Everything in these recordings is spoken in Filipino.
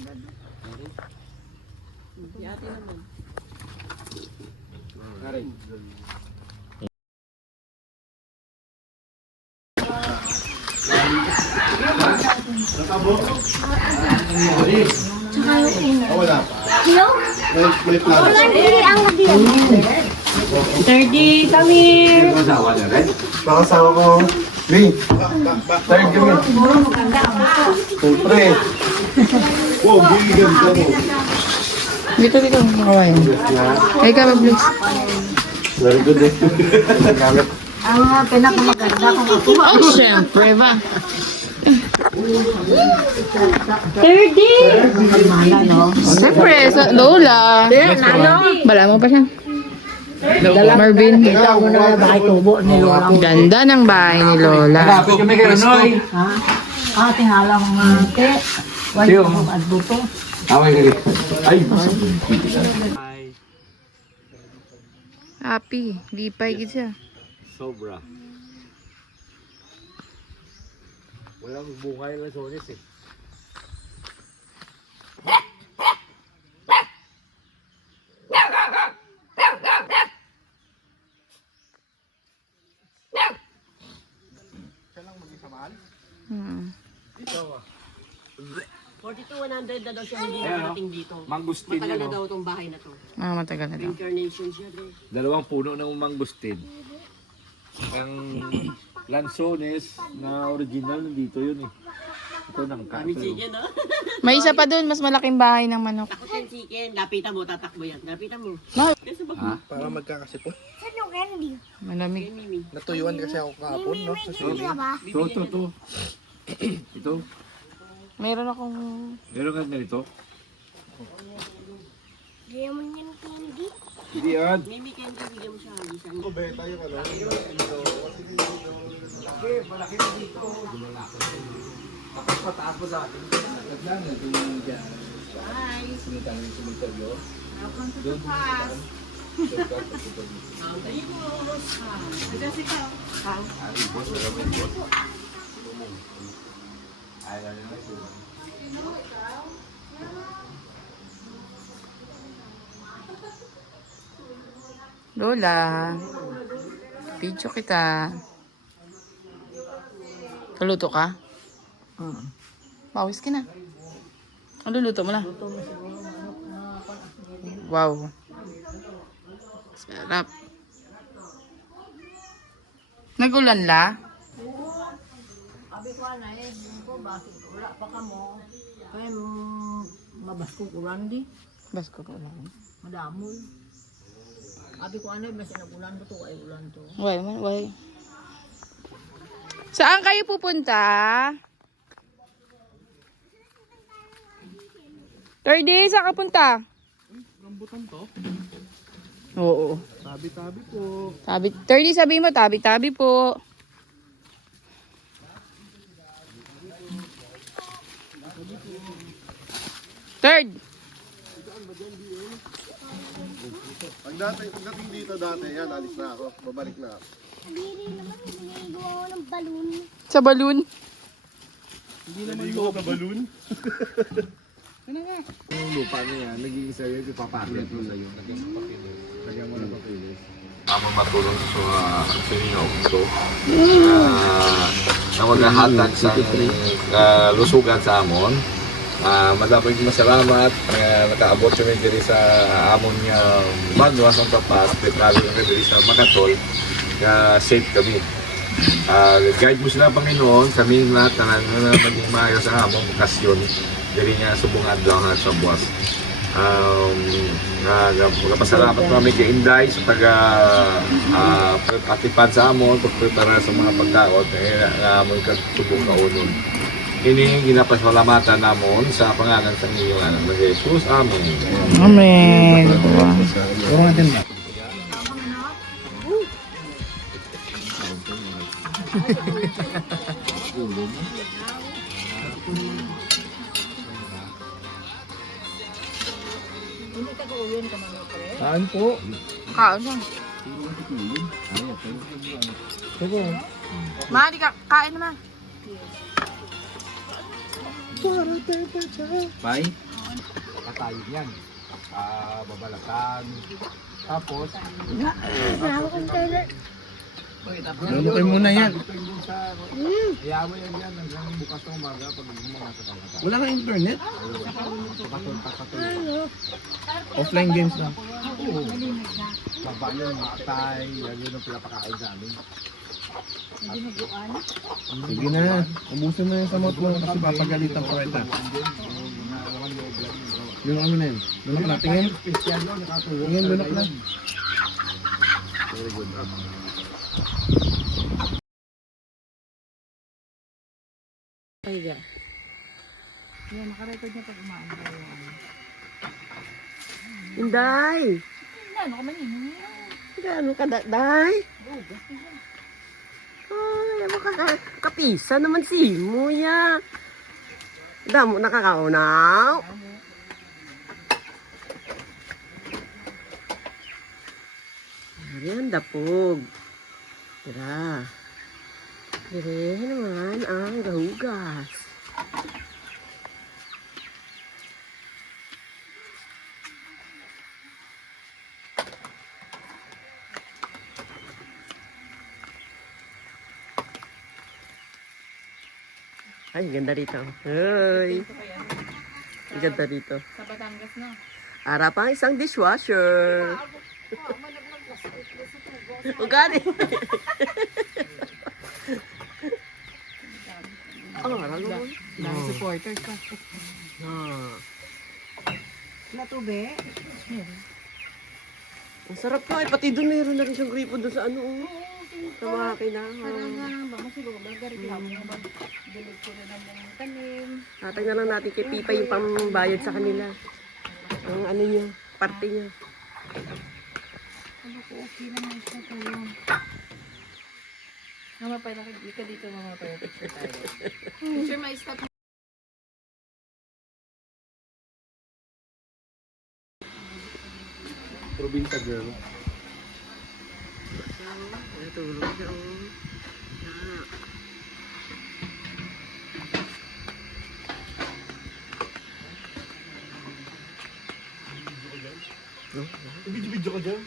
Si ate naman. Karin. Wala pa. Hello? Balik lang. Ang gabi. 30, Samir! Nakasawa ko. Lee. Third kami. Siyempre. Wow, bigan ka mo. Dito, makawain. Ay ka, please. Very good eh. Gamit. Ang pinakamaganda kung ako. Oh, syempre ba? 30! Siyempre, sa Lola. Bala mo pa siya. Marvin. Kita mo na bahay tubo ni Lola. Ganda ng bahay ni Lola. Kapit kami kay Ranoy. Ha? Tingala mo nga ate. Wala mo adbuto. Ay, Happy. Lipay gid siya. sobra. Walang bungay lang sones eh. Hmm. 42,100 na daw siya hindi nakarating dito. Mangustin Matagal yan, na oh. daw itong bahay na to. Matagal na daw. Incarnation siya din. 2 puno ng mangustin. Ang lansones na original nandito yun eh. Ito nang Kami chicken, no? May isa pa dun, mas malaking bahay ng manok. Takot yung chicken. Lapitan mo, tatakbo yan. Lapitan mo. No. Kasi bag Para magkakasipon. Saan yung candy? Malamig. Mimi. Natuyuan kasi ako kahapon, no? Sa Candy ka ba? Ito. Ito. Meron akong... Meron ka na ito? Gaya mo niyan candy. Hindi yan. Mimi candy, bigyan mo siya. Isang Beta yung ano. Lola. Video kita. Kaluto ka? Pawis ka na. Ano luluto mo na? Wow. Sarap. Nagulan la? Abi ko na eh, yung ko bakit wala pa ka mo. Kaya mabas ko ulan di, Basko ko lang. madamoy. Abi ko ano, mas nagulan mo to ay ulan to. Why? Saan kayo pupunta? 30, saan ka punta? Rambutan to. Oo. Tabi-tabi po. 30, sabi mo, tabi-tabi po. Third. Pagdating dito dati, yan, alis na ako. Babalik na ako. Diri naman, ginagawa ko ng balon. Sa balloon. Hindi naman loob na balloon. Yung lupa niya, naging sa'yo, ipapakit mo sa'yo. Lagyan mo na papilis. Amang matulong sa inyo ito na maghahatag sa lusugan sa amon. Madapag masalamat nakaabot kami diri sa amon nga Banwas ang tapas, petralo kami diri sa Makatol nga safe kami. Guide mo sila Panginoon sa aming lahat na maging maayos ang among bukasyon diri nga subong adlaw nga sa buwas. Magpasalamat kami kay Inday sa patipad sa amon, pagprepara sa mga pagkaon nga amon kasubong kaunon. Ini ginapasalamatan namon sa pangalan sa iyong anak na Jesus. Amen. Amen. Saan po? Kaon siya. Ma, di ka kain naman. Bye. Kakatayin yan. Babalatan. Tapos, Lulukoy muna yan. kaya mo yan yan hanggang bukas ng umaga pag gumawa sa kakatayin. Wala kang internet? Kakatol. Offline games lang. Oo. Baba yun, matay. Yan yun ang pinapakain namin. Sige na. Ubusin mo yung samot mo kasi papagalitan ko ito. Lunok mo na yun. Lunok na. Tingin. Special yun, nakatulog. Tingin, lunok na. Very good. Kaya. Inday! Gano'n ka, Day? Ay, kapisa naman si Muya. Damo nakakaunaw. Ayan, dapog. Tira. Dire naman ang gahugas. Ay, ganda rito. Ay. Ang ganda rito. Sa Batangas na. Para pang isang dishwasher. Ugani. Oh, marami mo. Dami supporters pa. Ah. Natube. Ang sarap ka. Pati doon mayroon na rin siyang gripo doon sa ano. Sa mga kailangan. Tatagnan lang natin kay Pipa yung pambayad sa kanila. Ang ano niya, parte niya. Mama, pa ka dito, mama, pa picture tayo. Picture, may stop. Probinsya girl. Natulog siya. Oh. Ah. Video-video ka dyan.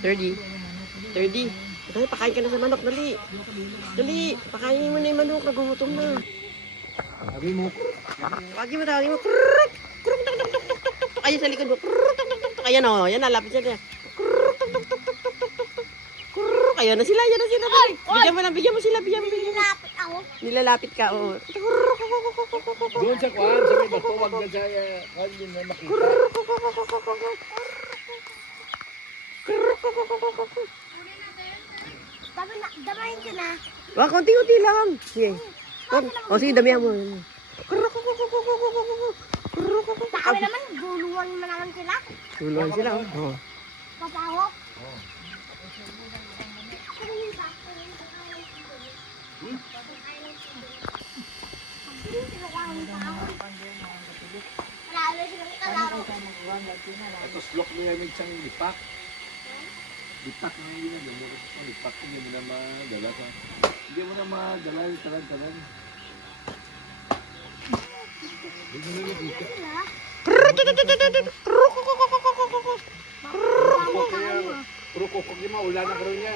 Thirty. Dali, pakain ka na sa manok. Dali. Dali. Pakainin mo na yung manok. Nagugutom na. Sabi mo, Tawagin mo. Krrrk! Krrrk! Tuk, tuk, tuk, tuk, tuk, tuk. Ayan sa likod mo. Krrrk! Tuk, tuk, tuk. Ayan o. Ayan na. Lapit siya na. Krrrk! Tuk, tuk, tuk, tuk, tuk, tuk, tuk. Krrrk! Ayan na sila. Dali. Bigyan mo sila. Lapit ako. Nilalapit ka. Oo. doon sa kwan, sa may bato, wag na sa kwan yun na makita. Damahin ko na. Wah, konti-unti lang. Sige. O, sige, damihan mo. Kami naman, guluhan mo naman sila. Tuluan sila. Oh. Papaho. Marami silang kalaro. Tapos lock mo yan yung isang lipak. Lipak na yun yan. Lipak hindi mo na madala ka. Hindi mo na madala yung talag-talag. Hindi mo na nakita. Puro kukok yung maulan na karoon niya.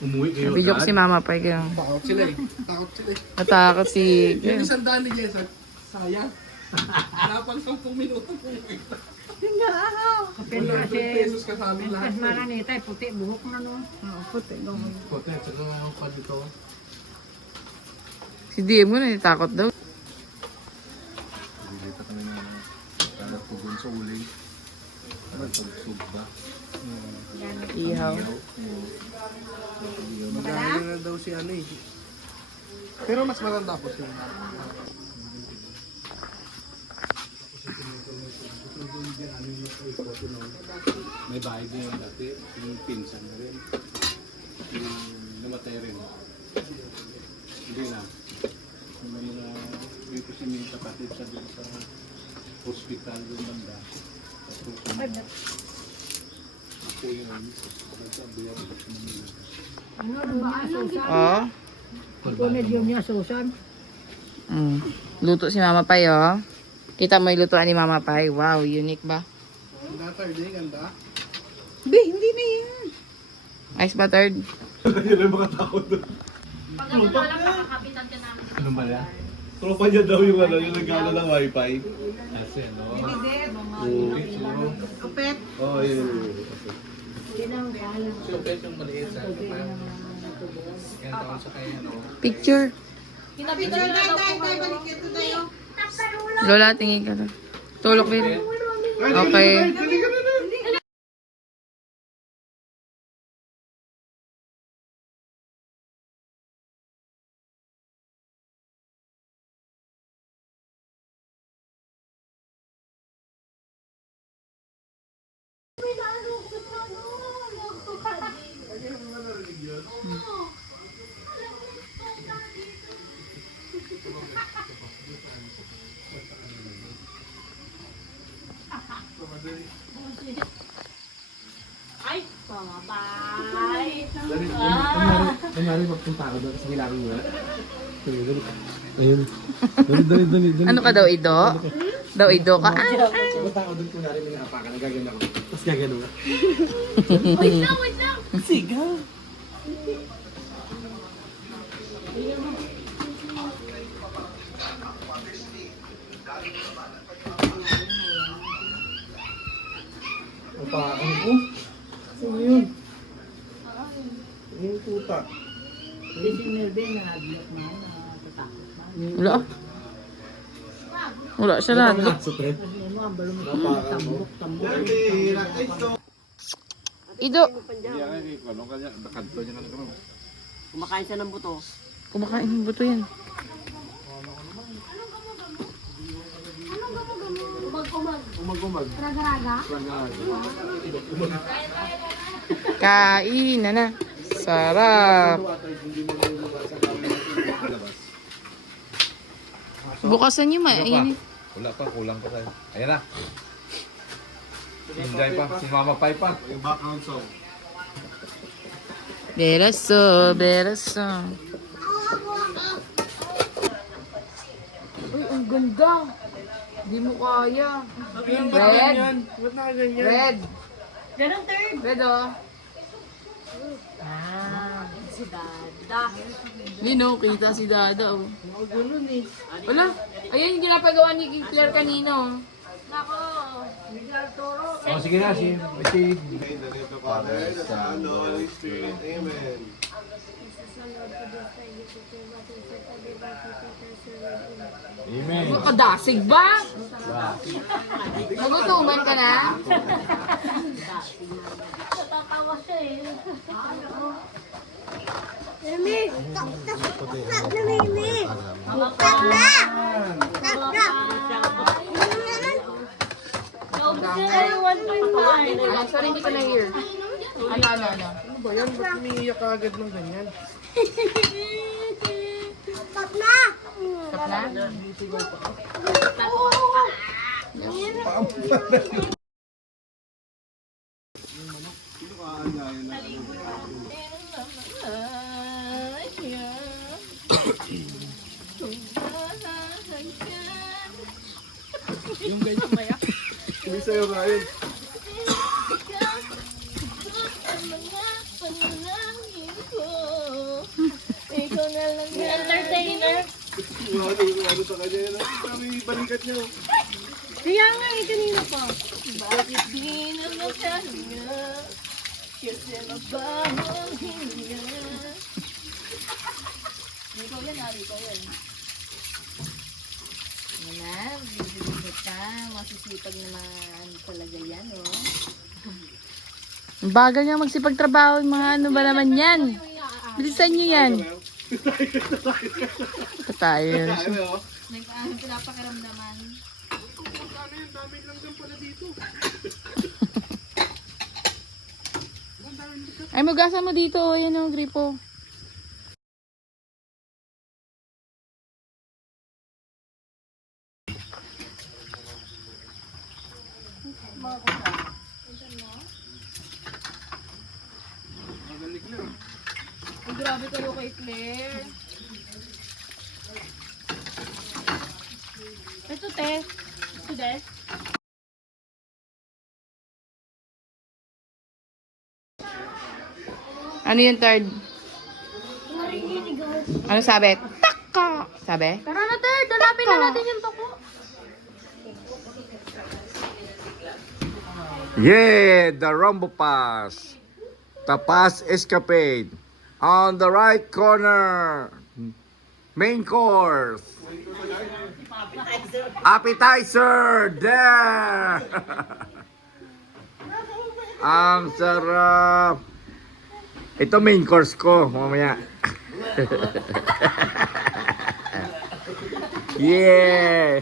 Umuwi kayo. Video ko si Mama pa. Kaya Takot sila eh. Takot sila eh. natakot si... Yung isang daan ni Jessa, sayang. Napang 10 minuto po. Kapil 100 kasi, pesos ka sa amin lahat. mas maranita, puti, buhok na no. Oo, puti. Kote, tsaka nga yung pa dito. Si DM mo nanitakot daw. Dito kami ng pugon sa uling. Tugsug ba? Ihaw. Magkakaroon na daw si ano eh. Pero mas maganda po siya. May bahay din yung dati, yung pinsan na rin. Yung namatay rin. Hindi na. Yung mga dito si may kapatid sa doon sa hospital yung banda. Tapos ako yung nagsabi ako sa Manila. Ano, ba, Susan? Oh. Tuned yun niya, Susan. Luto si Mama Pai, oh. Kita mo yung lutoan ni Mama Pai. Wow, unique ba? Saturday, ganda. Ice buttered. Yun yung mga takot doon. Ano ba yan? Tropa niya daw yung ano, yung nagkano ng wifi. Kasi ano? Kupet. Oo, yun. Si Opet yung maliit sa kapatid. Yan taon sa kanya, no? Picture. Lola, tingin ka doon. Tulok din. Okay. Kunwari magpunta ka doon sa nilaring mo. Ayun. Dali. Ano ka daw, Ido? Daw, Ido ka? Punta ka doon kunwari may napakan. Nagaganda ko. Tapos gagano ka. Sigaw. Napakan ko. Ano yun? Yung puta. Hindi si Melvin na naglak na, natatakot na. Wala. Wala siya lang. Sa trip. Kasi mo, ang balong tambok. Ido. Hindi nga, ano kanya, nakanto niya ka na. Kumakain siya ng buto. Kumakain ng buto yan. Umag-umag. Raga-raga. Kain na. Sarap. Bukasan niyo ma. Ayan. Wala pa, kulang pa tayo. Ayan na. Enjoy pa, si Mama Pai pa. Yung background song. Beraso. Uy, ang ganda. Hindi mo kaya. Red. Ba't nakaganyan? Red. Ganun, third. Red, oh. Si Dada. Lino, kita si Dada, oh. Wala. Ayan yung ginapagawa ni Claire kanina, oh. Oh, sige na, si Father, Son, Holy Spirit. Amen. Amen. Makadasig ba? Nagutuman ka na? Natatawa siya eh. Mimi! Tak na, Mimi! Tak na! Tak na! Ano, sorry, hindi ko na-hear. Ano? Ano ba yan? Ba't umiiyak ka agad ng ganyan? Tak na! Stop na? Hindi sa'yo, Ryan. Entertainer. Ano sa kanya yan? Ang balikat niyo. Kaya nga eh, kanina pa. Bakit di naman kanya? Kasi mabahong hinga. Hindi ko yan, hari ko yan. Ano na, bibigyan ka. Masisipag naman talaga yan, oh. Ang bagal niya magsipagtrabaho, mga ano ba naman yan? Bilisan niyo yan. Tayo. Pinapakiramdaman. Ay, magasan mo dito. Ayan o, gripo. Ay, grabe kayo kay Claire. Ito, te. Ito, te. Ano yung third? Ano sabi? Taka! Sabi? Tara na, te. Dalapin na natin yung toko. Yeah, the Rumble Pass. Tapas Escapade. On the right corner. Main course. Appetizer. There. Ang sarap. Ito main course ko mamaya. Yeah.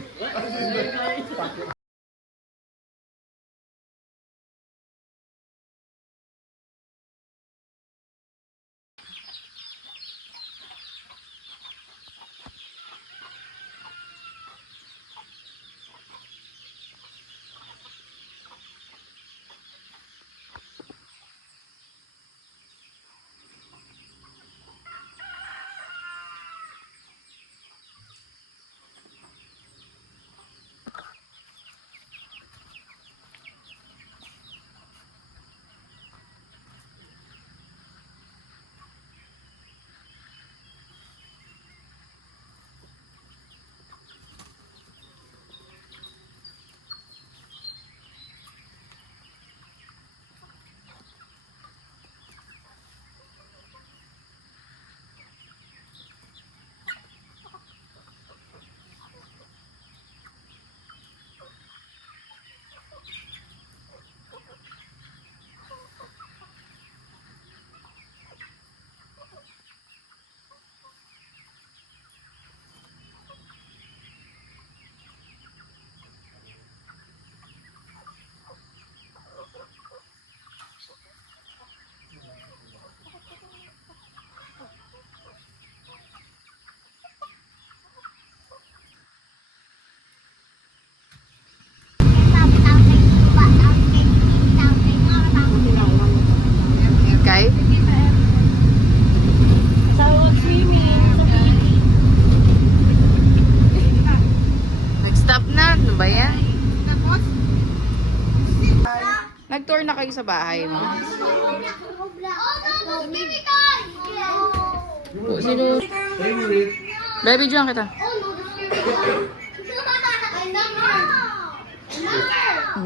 Okay? Next stop na. Ano ba yan? Nag-tour na kayo sa bahay mo? Sino? Baby, dyan kita.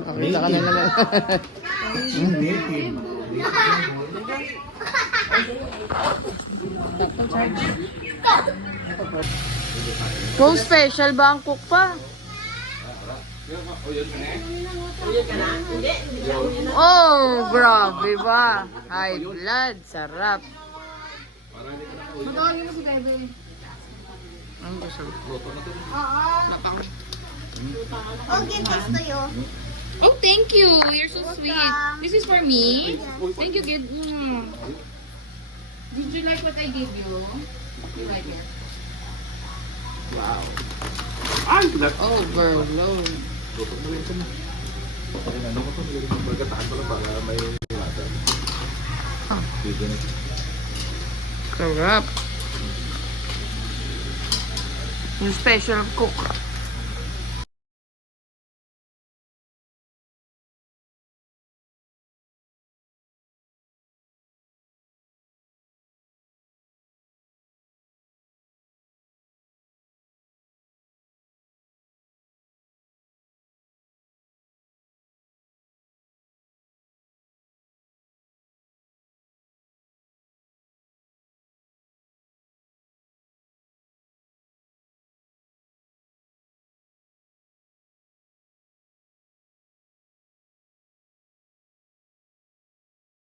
Pakita ka na naman. Kung special ba ang cook pa? Oh, grabe ba? High blood, sarap. Matawagin mo si Bebe. Ang gusto. Okay, gusto yun. Oh, thank you. You're so sweet. This is for me. Thank you, kid. Did you like what I gave you? You like it? Wow. Overload. Ano ko to? Magkataan ko lang para may iwasan. Dito na. Sarap. Yung special cook.